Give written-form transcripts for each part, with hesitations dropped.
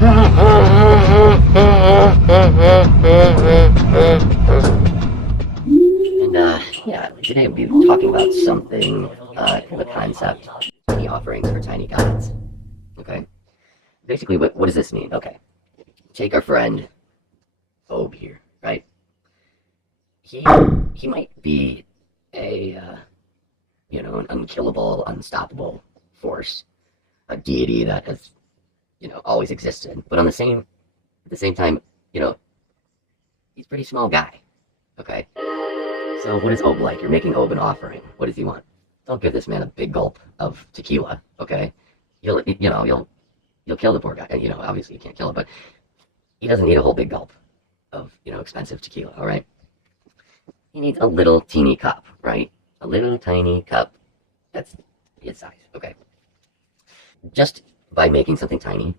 Yeah, today we'll be talking about something, kind of a concept, tiny offerings for tiny gods. Okay? Basically, what does this mean? Okay. Take our friend, Ob here, right? He might be an unkillable, unstoppable force, a deity that has, always existed. But at the same time, he's a pretty small guy. Okay? So what is Ob like? You're making Ob an offering. What does he want? Don't give this man a big gulp of tequila, okay? You'll kill the poor guy. Obviously you can't kill him, but he doesn't need a whole big gulp of, expensive tequila, all right? He needs a little teeny cup, right? A little tiny cup. That's his size, okay? Just by making something tiny,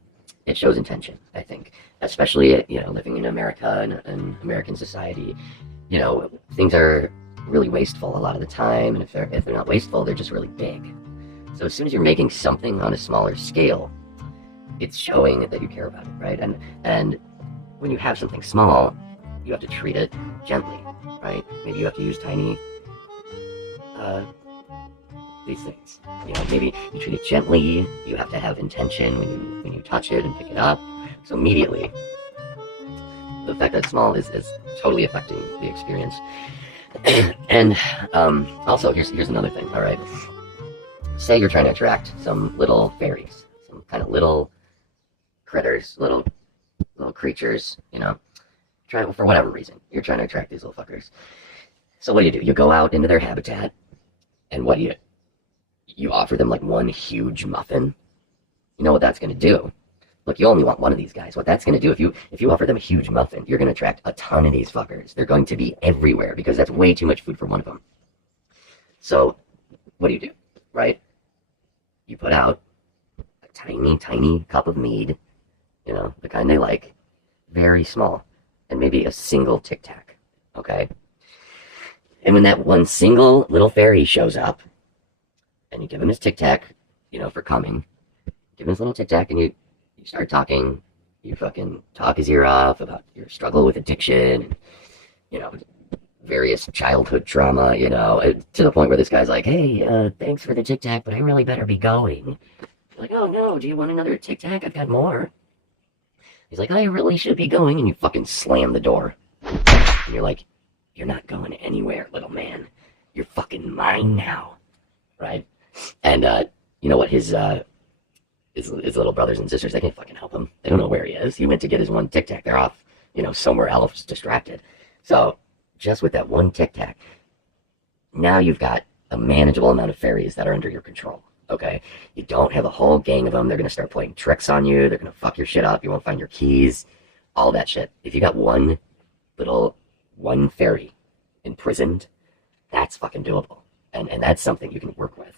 it shows intention, I think. Especially, living in America and American society, things are really wasteful a lot of the time, and if they're not wasteful, they're just really big. So as soon as you're making something on a smaller scale, it's showing that you care about it, right? And when you have something small, you have to treat it gently, right? Maybe you have to use tiny these things. Maybe you treat it gently. You have to have intention when you touch it and pick it up. So immediately, the fact that it's small is totally affecting the experience. And also, here's another thing, all right? Say you're trying to attract some little fairies, some kind of little critters, little creatures, for whatever reason. You're trying to attract these little fuckers. So what do? You go out into their habitat, and what do? You offer them like one huge muffin. You know what that's going to do? Look, you only want one of these guys. What that's going to do, if you offer them a huge muffin, you're going to attract a ton of these fuckers. They're going to be everywhere because that's way too much food for one of them. So, what do? Right? You put out a tiny, tiny cup of mead, the kind they like, very small, and maybe a single Tic Tac, okay? And when that one single little fairy shows up, and you give him his Tic Tac, for coming, give him his little Tic Tac, and you start talking, you fucking talk his ear off about your struggle with addiction, and, various childhood trauma, to the point where this guy's like, hey, thanks for the Tic Tac, but I really better be going. You're like, oh no, do you want another Tic Tac? I've got more. He's like, I really should be going, and you fucking slam the door. And you're like, you're not going anywhere, little man. You're fucking mine now, right? And, you know what, his little brothers and sisters, they can't fucking help him. They don't know where he is. He went to get his one Tic Tac. They're off, somewhere else, distracted. So, just with that one Tic Tac, now you've got a manageable amount of fairies that are under your control, okay? You don't have a whole gang of them. They're going to start playing tricks on you. They're going to fuck your shit up. You won't find your keys, all that shit. If you got one fairy imprisoned, that's fucking doable. And that's something you can work with.